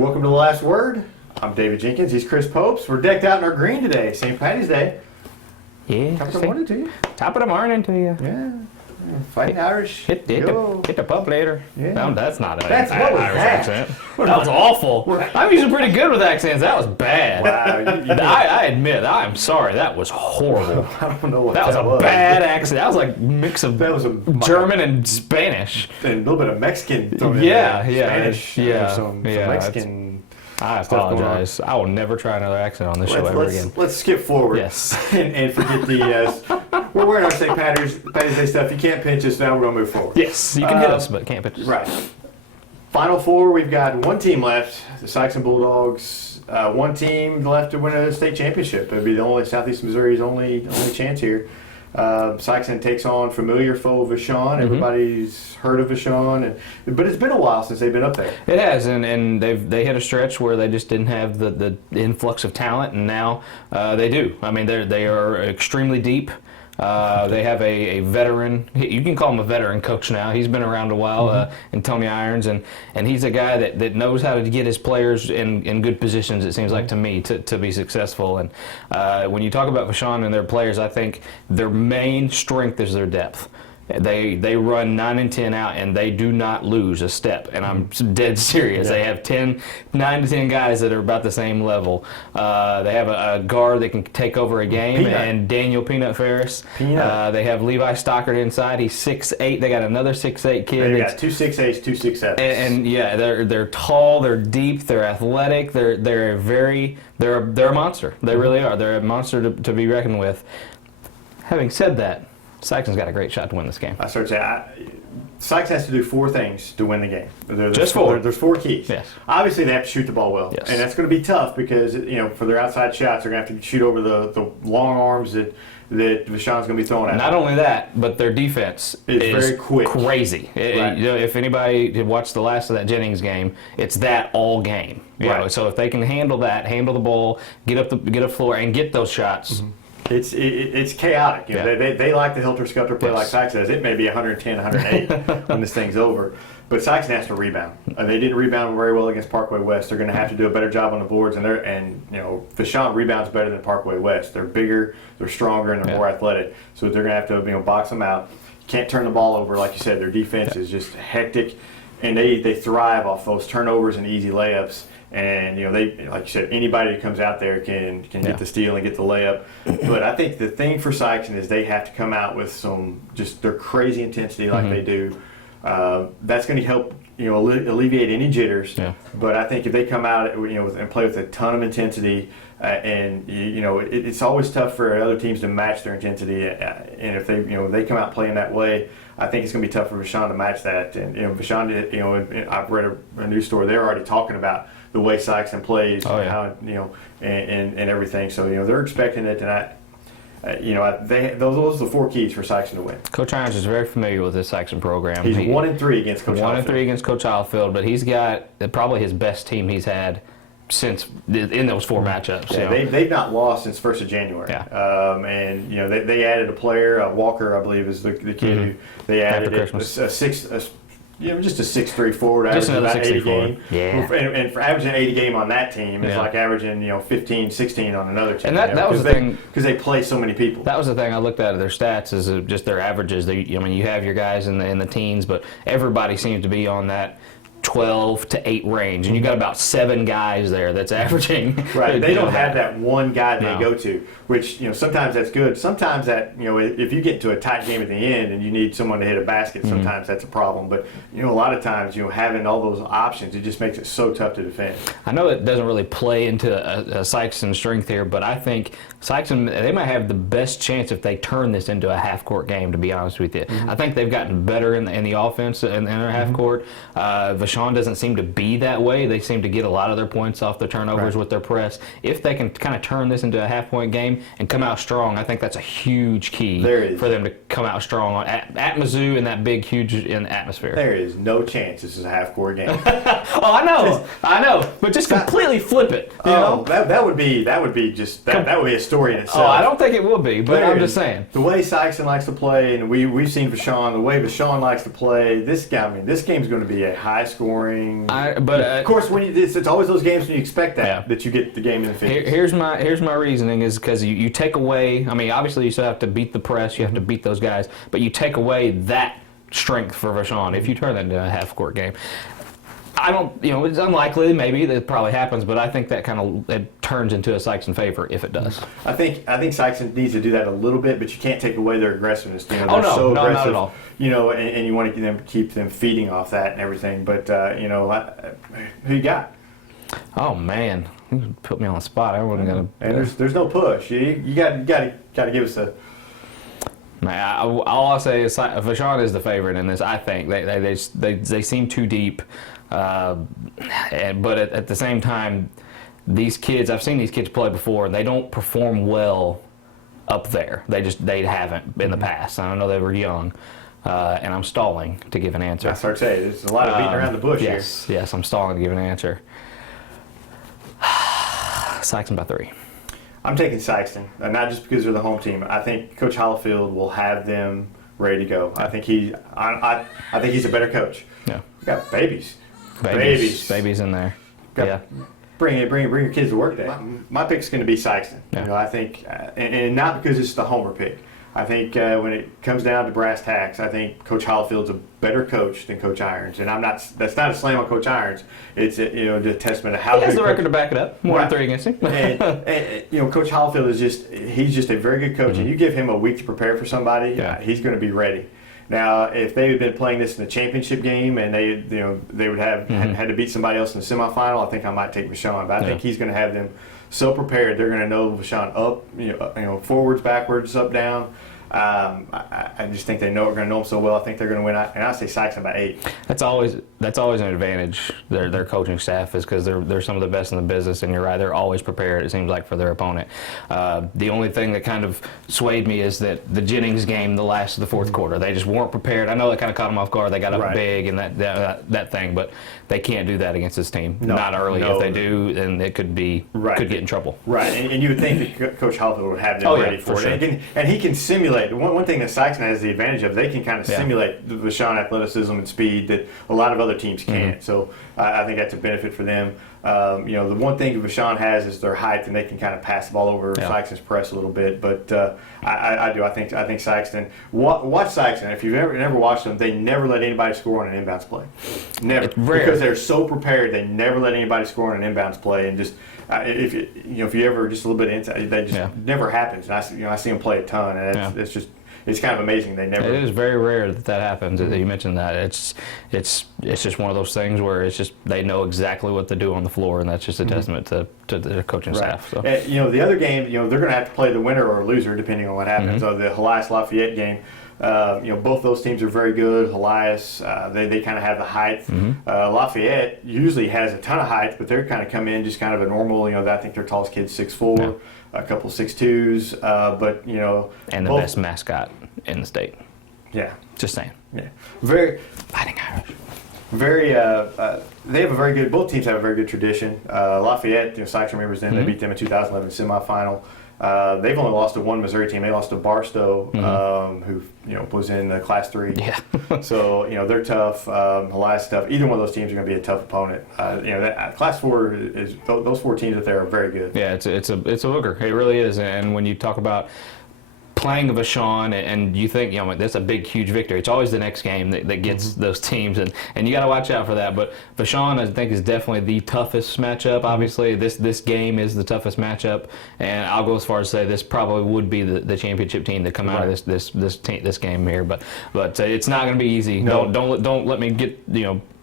Welcome to The Last Word. I'm David Jenkins. He's Chris Popes. We're decked out in our green today. St. Patty's Day. Yeah. Top of the morning to you. Top of the morning to you. Yeah. Fighting Irish. Hit the pub later. Yeah. No, that's not an That's what was Irish that? accent. That was awful. I'm usually pretty good with accents. That was bad. Wow. I admit, I'm sorry. That was horrible. I don't know what That was a bad accent. That was like a mix of German and Spanish. And a little bit of Mexican thrown in Yeah, there. yeah. Spanish. Yeah. Some Yeah, Mexican. I apologize. I will never try another accent on this show ever again. Let's skip forward. Yes. and forget the. We're wearing our St. Patty's Day stuff. You can't pinch us now. We're going to move forward. Yes, you can hit us, but can't pitch us. Right. Final four, we've got one team left, the Sikeston Bulldogs. One team left to win a state championship. It'd be the only Southeast Missouri's only chance here. Sikeston takes on familiar foe Vashon. Everybody's heard of Vashon, but it's been a while since they've been up there. It has, and they hit a stretch where they just didn't have the influx of talent, and now they do. I mean, they are extremely deep. They have a veteran, you can call him a veteran coach now. He's been around a while, and Tony Irons, and he's a guy that knows how to get his players in good positions, it seems like to me, to be successful. And when you talk about Vashon and their players, I think their main strength is their depth. They run 9 and 10 out, and they do not lose a step. And I'm dead serious. Yeah. They have 9 to 10 guys that are about the same level. They have a guard that can take over a game, and Daniel Peanut Ferris. They have Levi Stockard inside. He's 6'8". They got another 6'8" kid. They got 2 6'8", 2 6'7". And yeah, they're tall, they're deep, they're athletic, they're a monster. They really are. They're a monster to be reckoned with. Having said that, Sikeston's got a great shot to win this game. I start saying, Sykes has to do 4 things to win the game. Just 4. There's 4 keys. Yes. Obviously, they have to shoot the ball well, Yes. and that's going to be tough because for their outside shots, they're going to have to shoot over the long arms that Vashon's going to be throwing at. Not only that, but their defense is very quick, crazy. Right. If anybody had watched the last of that Jennings game, it's that all game. Right. So if they can handle the ball, get up the floor, and get those shots. It's chaotic. They like the helter-skelter play like Sykes does. It may be 110, 108 when this thing's over. But Sykes has to rebound. They didn't rebound very well against Parkway West. They're going to have to do a better job on the boards. And Vashon rebounds better than Parkway West. They're bigger, they're stronger, and they're more athletic. So they're going to have to box them out. You can't turn the ball over, like you said. Their defense is just hectic, and they thrive off those turnovers and easy layups. And they, like you said, anybody that comes out there can get the steal and get the layup. But I think the thing for Sikeston is they have to come out with their crazy intensity like they do. That's going to help alleviate any jitters. Yeah. But I think if they come out and play with a ton of intensity, it's always tough for other teams to match their intensity. And if they come out playing that way, I think it's going to be tough for Vashon to match that. And Vashon, I've read a news story. They're already talking about the way Sikeston plays, how and everything. So they're expecting it, and those are the 4 keys for Sikeston to win. Coach Irons is very familiar with this Sikeston program. He's 1-3 against Coach Highfield. 1-3 against Coach Highfield, but he's got probably his best team he's had since in those 4 matchups. Yeah, they've not lost since 1st of January. Yeah. And they added a player, Walker, I believe, is the kid who they added just a 6'3" forward, averaging about 80 a game. Yeah. And for averaging 80 a game on that team is like averaging 15, 16 on another team. And that was the thing, because they play so many people. That was the thing I looked at their stats is just their averages. You have your guys in the teens, but everybody seems to be on that 12 to 8 range, and you got about 7 guys there that's averaging. Right, they don't have that one guy they go to, which sometimes that's good. Sometimes that if you get to a tight game at the end and you need someone to hit a basket, sometimes that's a problem. But a lot of times having all those options, it just makes it so tough to defend. I know it doesn't really play into a Sikeston strength here, but I think Sikeston, they might have the best chance if they turn this into a half-court game, to be honest with you. I think they've gotten better in the offense in their half-court. Vashon doesn't seem to be that way. They seem to get a lot of their points off their turnovers with their press. If they can kind of turn this into a half-point game and come out strong, I think that's a huge key for them to come out strong at Mizzou in that big, huge atmosphere. There is no chance this is a half-court game. Oh, I know, but just completely flip it. That would be a story in itself. Oh, I don't think it will be, but I'm just saying. The way Sikeston likes to play, and we've seen Vashon, the way Vashon likes to play, this game's going to be a high-scoring scoring. But of course, when it's always those games when you expect that you get the game in the 50s. Here's my reasoning is because you take away. I mean, obviously you still have to beat the press. You have to beat those guys, but you take away that strength for Vashon if you turn that into a half-court game. I don't, it's unlikely. Maybe that probably happens, but I think that it turns into a Sikeston favor if it does. I think Sikeston needs to do that a little bit, but you can't take away their aggressiveness. They're no, so aggressive, not at all. And you want to keep them feeding off that and everything. But who you got? Oh man, you put me on the spot. I wasn't gonna. And there's no push. You got to give us a. All I'll say is Vashon is the favorite in this. I think they seem too deep, but at the same time, these kids, I've seen these kids play before. They don't perform well up there. They haven't in the past. I know they were young, and I'm stalling to give an answer. That's hard to say. There's a lot of beating around the bush here. Yes, I'm stalling to give an answer. Sikeston by 3. I'm taking Sikeston, not just because they're the home team. I think Coach Hollifield will have them ready to go. I think he's a better coach. Yeah, we got babies in there. Bring your kids to work day. My pick's going to be Sikeston. Yeah. I think, and not because it's the homer pick. I think when it comes down to brass tacks, I think Coach Hollifield's a better coach than Coach Irons, and that's not a slam on Coach Irons. It's a testament to how he has the record to back it up. More than 3 against him. and Coach Hollifield he's just a very good coach, and you give him a week to prepare for somebody, he's going to be ready. Now, if they had been playing this in a championship game and they would have had to beat somebody else in the semifinal, I think I might take Vashon. But I think he's going to have them so prepared. They're going to know Vashon up, forwards, backwards, up, down. I just think they're going to know him so well. I think they're going to win. And I say Sikeston by 8. That's always an advantage. Their coaching staff is because they're some of the best in the business. And you're right, they're always prepared. It seems like for their opponent. The only thing that kind of swayed me is that the Jennings game, the last of the fourth quarter, they just weren't prepared. I know that kind of caught them off guard. They got up big and that thing, but they can't do that against this team. Not early. If they do, then it could get in trouble. Right, and you would think that Coach Hollifield would have them ready for it. Sure. And he can simulate. One thing that Sikeston has the advantage of, they can kind of simulate the Vashon athleticism and speed that a lot of other teams can't. So I think that's a benefit for them. The one thing Vashon has is their height, and they can kind of pass the ball over Sikeston's press a little bit. But I think Sikeston. Watch Sikeston. If you've never watched them, they never let anybody score on an inbounds play. Never, because they're so prepared. They never let anybody score on an inbounds play, and just if you ever just a little bit of insight, that just never happens. And I see them play a ton, and it's just. It's kind of amazing they never. It is very rare that happens. That you mentioned that it's just one of those things where it's just they know exactly what to do on the floor, and that's just a testament to their coaching staff. So. The other game, they're going to have to play the winner or loser depending on what happens. So the Helias Lafayette game, both those teams are very good. Helias, they kind of have the height. Lafayette usually has a ton of height, but they're kind of come in just kind of a normal. I think their tallest kid's 6'4". Yeah. A couple 6'2s, but and the best mascot in the state. Yeah, just saying. Yeah, very fighting Irish. Very. They have a very good. Both teams have a very good tradition. Lafayette, Sikeston remembers them. They beat them in 2011 semifinal. They've only lost to one Missouri team. They lost to Barstow, who was in Class 3. Yeah. So they're tough. Helias tough. Either one of those teams are going to be a tough opponent. Class 4 is those 4 teams up there are very good. Yeah, it's a hooker. It really is. And when you talk about playing Vashon, and you think, that's a big, huge victory. It's always the next game that gets those teams, and you got to watch out for that. But Vashon, I think, is definitely the toughest matchup. Obviously, this game is the toughest matchup, and I'll go as far as say this probably would be the championship team to come out of this game here. But it's not going to be easy. No. Don't let me get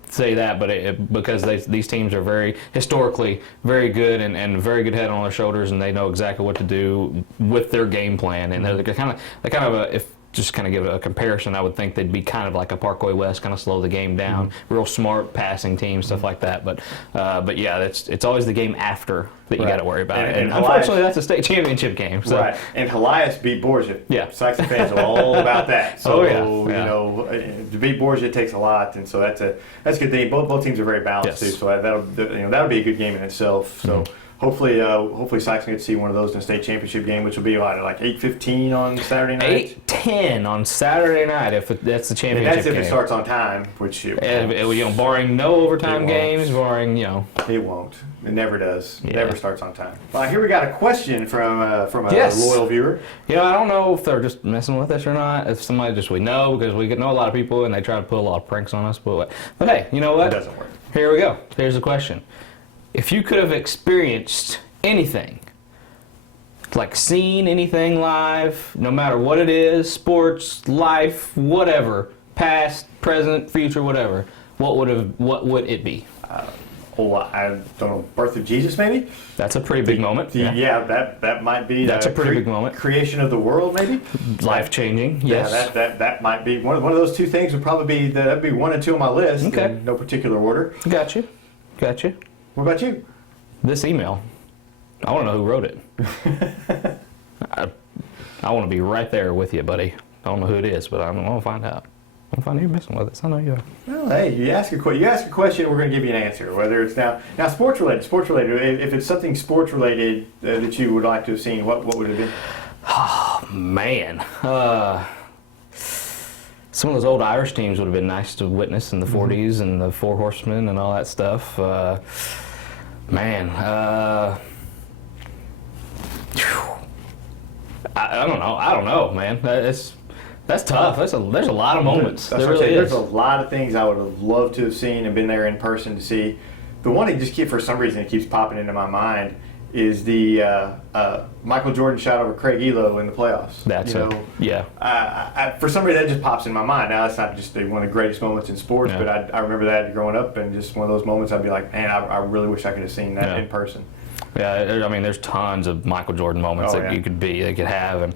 say that, but because these teams are very historically very good and very good head on their shoulders, and they know exactly what to do with their game plan, and they're kind of if just kind of give a comparison, I would think they'd be kind of like a Parkway West, kind of slow the game down, real smart passing team, stuff like that. But yeah, it's always the game after that you got to worry about. And unfortunately, that's a state championship game. So. Right. And Helias beat Borgia. Yeah. Sikeston fans are all about that. So to beat Borgia takes a lot, and so that's a good thing. Both teams are very balanced too. So that'll be a good game in itself. So. hopefully Sikeston gets to see one of those in the state championship game, which will be like 8:15 on Saturday night. 8:10 on Saturday night if that's the And championship that's if game. it starts on time, which barring no overtime It won't. games, barring it won't. It never does. It Yeah. never starts on time. Well, here we got a question from a Yes. loyal viewer. I don't know if they're just messing with us or not. If somebody just we know because we know a lot of people and they try to put a lot of pranks on us. But hey, you know what? It doesn't work. Here we go. Here's the question: if you could have experienced anything, like seen anything live, no matter what it is, sports, life, whatever, past, present, future, whatever, what would it be? I don't know. Birth of Jesus, maybe. That's a pretty big moment. That might be. That's a pretty big moment. Creation of the world, maybe. Life changing. Yes. Yeah, that might be one of those two things. Would probably be that'd be 1 and 2 on my list. Okay. In no particular order. Got you. What about you? This email, I want to know who wrote it. I want to be right there with you, buddy. I don't know who it is, but I'm going to find out. I'm finding you're messing with us. I know you are. Well, hey, you ask a question, we're going to give you an answer. Whether it's now sports related. If it's something sports related that you would like to have seen, what would it be? Oh, man. Some of those old Irish teams would have been nice to witness in the 40s and the Four Horsemen and all that stuff. Man. I don't know, man. That's tough. There's a lot of moments. That's There what I'm really saying. is. There's a lot of things I would have loved to have seen and been there in person to see. The one that just for some reason it keeps popping into my mind is the Michael Jordan shot over Craig Elo in the playoffs. For some reason that just pops in my mind. Now it's not just one of the greatest moments in sports, but I remember that growing up and just one of those moments I'd be like, man, I really wish I could have seen that in person. Yeah, I mean, there's tons of Michael Jordan moments they could have, and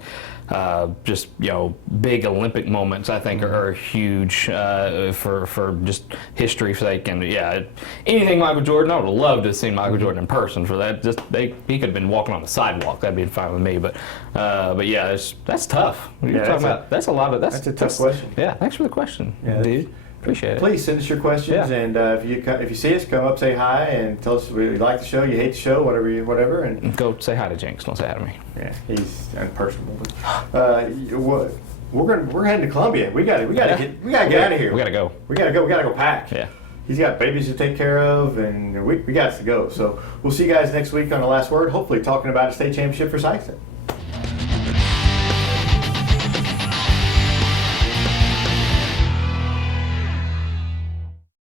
big Olympic moments. I think are huge for just history's sake, and anything Michael Jordan. I would have loved to have seen Michael Jordan in person for that. He could have been walking on the sidewalk. That'd be fine with me. But that's tough. That's a lot of that's a tough question. Yeah, thanks for the question, dude. Appreciate it. Please send us your questions, and if you see us, come up, say hi, and tell us you like the show, you hate the show, whatever, and go say hi to Jinx. Don't say hi to me. Yeah, he's unpersonable. We're heading to Columbia. We gotta get out of here. We gotta go. We gotta go pack. Yeah. He's got babies to take care of, and we got to go. So we'll see you guys next week on The Last Word. Hopefully, talking about a state championship for Sikeston.